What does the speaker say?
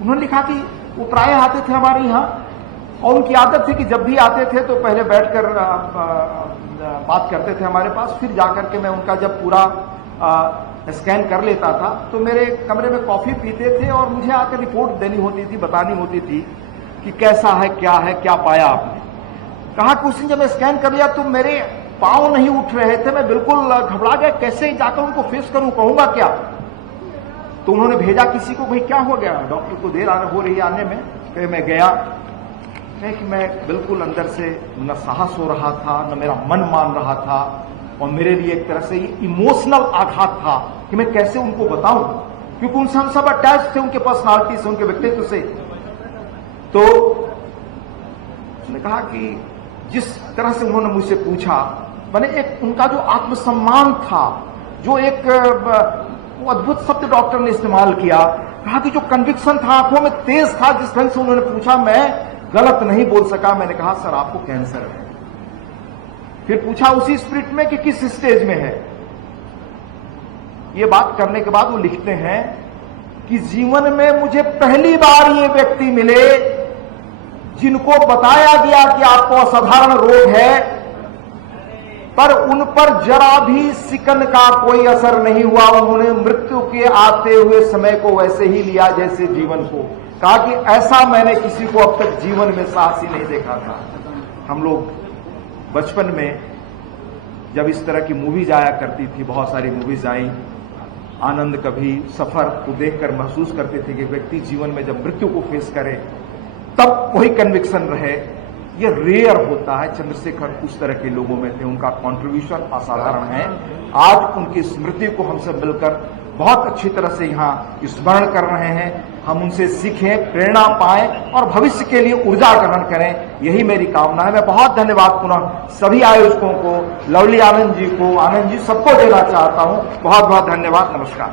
उन्होंने लिखा कि वो प्राय आते थे हमारे यहाँ और उनकी आदत थी कि जब भी आते थे तो पहले बैठकर बात करते थे हमारे पास, फिर जाकर के मैं उनका जब पूरा स्कैन कर लेता था तो मेरे कमरे में कॉफी पीते थे और मुझे आकर रिपोर्ट देनी होती थी, बतानी होती थी कि कैसा है, क्या पाया आपने। कहा कि उस दिन जब मैं स्कैन कर लिया तो मेरे पांव नहीं उठ रहे थे, मैं बिल्कुल घबरा गया, कैसे जाकर उनको फेस करूं, कहूंगा क्या। तो उन्होंने भेजा किसी को, भाई क्या हो गया, डॉक्टर को देर हो रही आने में। फिर मैं गया कि मैं बिल्कुल अंदर से न साहस हो रहा था, न मेरा मन मान रहा था, और मेरे लिए एक तरह से ये इमोशनल आघात था कि मैं कैसे उनको बताऊं, क्योंकि उनसे हम सब अटैच थे, उनके पर्सनालिटी से, उनके व्यक्तित्व से। तो उसने कहा कि जिस तरह से उन्होंने मुझसे पूछा, मैंने एक उनका जो आत्मसम्मान था, जो एक वो अद्भुत शब्द डॉक्टर ने इस्तेमाल किया, कहा कि जो कन्विक्शन था, आंखों में तेज था, जिस ढंग से उन्होंने पूछा, मैं गलत नहीं बोल सका। मैंने कहा सर आपको कैंसर है। फिर पूछा उसी स्पिरिट में कि किस स्टेज में है। ये बात करने के बाद वो लिखते हैं कि जीवन में मुझे पहली बार ये व्यक्ति मिले जिनको बताया गया कि आपको असाधारण रोग है, पर उन पर जरा भी सिकन का कोई असर नहीं हुआ। उन्होंने मृत्यु के आते हुए समय को वैसे ही लिया जैसे जीवन को। कहा कि ऐसा मैंने किसी को अब तक जीवन में साहस ही नहीं देखा था। हम लोग बचपन में जब इस तरह की मूवीज आया करती थी, बहुत सारी मूवीज आई, आनंद कभी, सफर को देखकर महसूस करते थे कि व्यक्ति जीवन में जब मृत्यु को फेस करे तब वही कन्विक्शन रहे। ये रेयर होता है। चंद्रशेखर उस तरह के लोगों में थे, उनका कंट्रीब्यूशन असाधारण है। आज उनकी स्मृति को हम सब मिलकर बहुत अच्छी तरह से यहाँ स्मरण कर रहे हैं। हम उनसे सीखें, प्रेरणा पाएं और भविष्य के लिए ऊर्जा ग्रहण करें, यही मेरी कामना है। मैं बहुत धन्यवाद पुनः सभी आयोजकों को, लवली आनंद जी को, आनंद जी सबको देना चाहता हूं। बहुत बहुत धन्यवाद। नमस्कार।